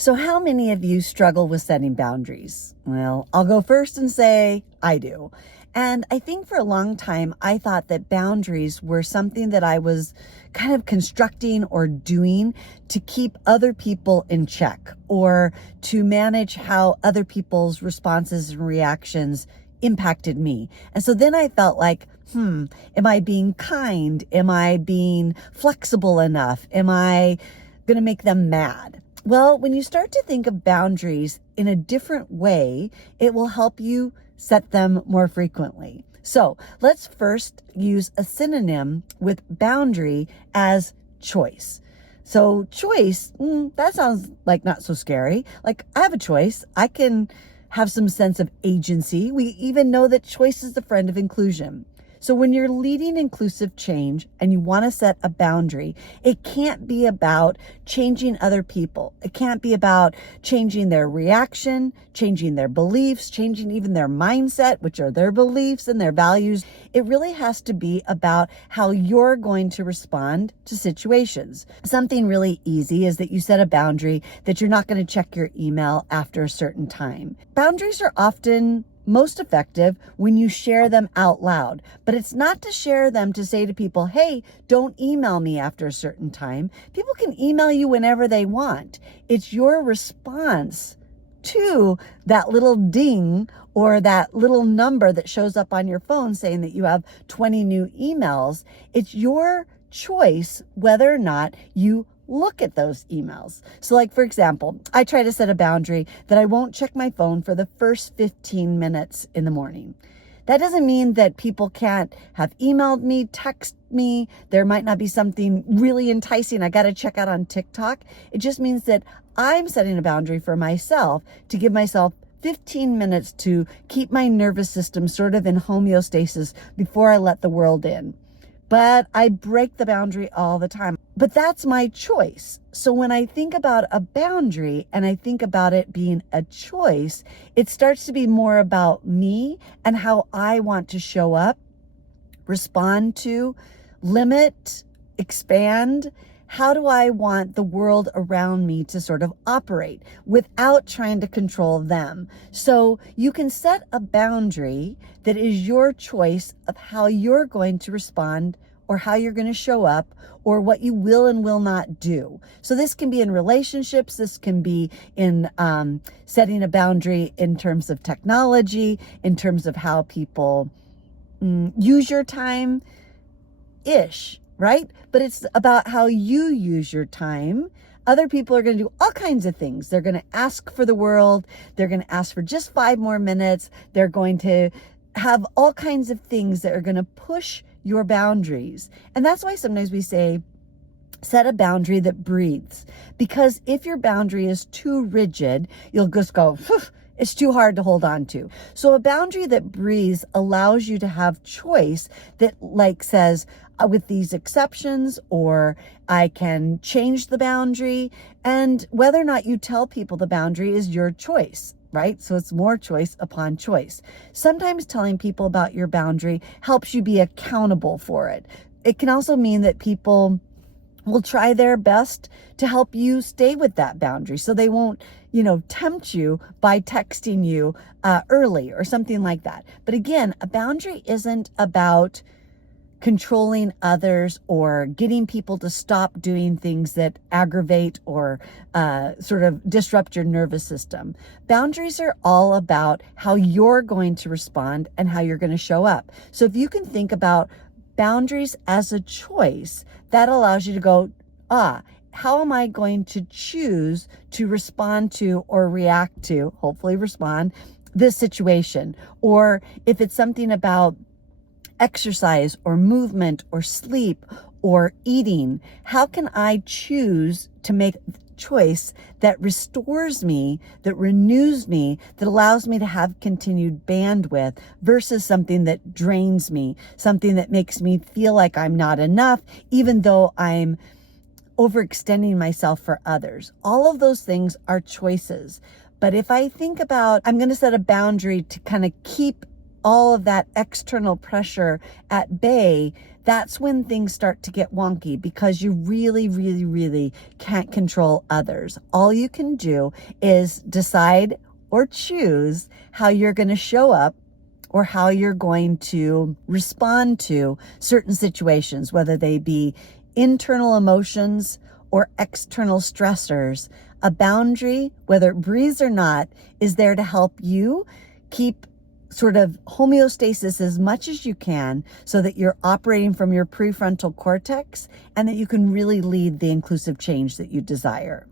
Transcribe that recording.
So how many of you struggle with setting boundaries? Well, I'll go first and say I do. And I think for a long time, I thought that boundaries were something that I was kind of constructing or doing to keep other people in check or to manage how other people's responses and reactions impacted me. And so then I felt like, am I being kind? Am I being flexible enough? Am I going to make them mad? Well, when you start to think of boundaries in a different way, it will help you set them more frequently. So let's first use a synonym with boundary as choice. So choice, that sounds like not so scary. Like I have a choice. I can have some sense of agency. We even know that choice is the friend of inclusion. So when you're leading inclusive change and you want to set a boundary, it can't be about changing other people. It can't be about changing their reaction, changing their beliefs, changing even their mindset, which are their beliefs and their values. It really has to be about how you're going to respond to situations. Something really easy is that you set a boundary that you're not going to check your email after a certain time. Boundaries are often most effective when you share them out loud, but it's not to share them to say to people, hey, don't email me after a certain time. People can email you whenever they want. It's your response to that little ding or that little number that shows up on your phone saying that you have 20 new emails. It's your choice whether or not you look at those emails. So like, for example, I try to set a boundary that I won't check my phone for the first 15 minutes in the morning. That doesn't mean that people can't have emailed me, text me. There might not be something really enticing I got to check out on TikTok. It just means that I'm setting a boundary for myself to give myself 15 minutes to keep my nervous system sort of in homeostasis before I let the world in. But I break the boundary all the time. But that's my choice. So when I think about a boundary and I think about it being a choice, it starts to be more about me and how I want to show up, respond to, limit, expand. How do I want the world around me to sort of operate without trying to control them? So you can set a boundary that is your choice of how you're going to respond or how you're going to show up or what you will and will not do. So this can be in relationships. This can be in setting a boundary in terms of technology, in terms of how people use your time-ish. Right? But it's about how you use your time. Other people are going to do all kinds of things. They're going to ask for the world. They're going to ask for just 5 more minutes. They're going to have all kinds of things that are going to push your boundaries. And that's why sometimes we say, set a boundary that breathes. Because if your boundary is too rigid, you'll just go, it's too hard to hold on to. So a boundary that breathes allows you to have choice that like says, with these exceptions, or I can change the boundary. And whether or not you tell people the boundary is your choice, right? So it's more choice upon choice. Sometimes telling people about your boundary helps you be accountable for it. It can also mean that people will try their best to help you stay with that boundary. So they won't, tempt you by texting you early or something like that. But again, a boundary isn't about controlling others or getting people to stop doing things that aggravate or sort of disrupt your nervous system. Boundaries are all about how you're going to respond and how you're going to show up. So if you can think about boundaries as a choice, that allows you to go, how am I going to choose to respond to or react to, hopefully respond, this situation? Or if it's something about exercise or movement or sleep or eating, how can I choose to make a choice that restores me, that renews me, that allows me to have continued bandwidth versus something that drains me, something that makes me feel like I'm not enough, even though I'm overextending myself for others. All of those things are choices. But if I think about, I'm going to set a boundary to kind of keep all of that external pressure at bay, that's when things start to get wonky, because you really, really, really can't control others. All you can do is decide or choose how you're going to show up or how you're going to respond to certain situations, whether they be internal emotions or external stressors. A boundary, whether it breathes or not, is there to help you keep sort of homeostasis as much as you can, so that you're operating from your prefrontal cortex and that you can really lead the inclusive change that you desire.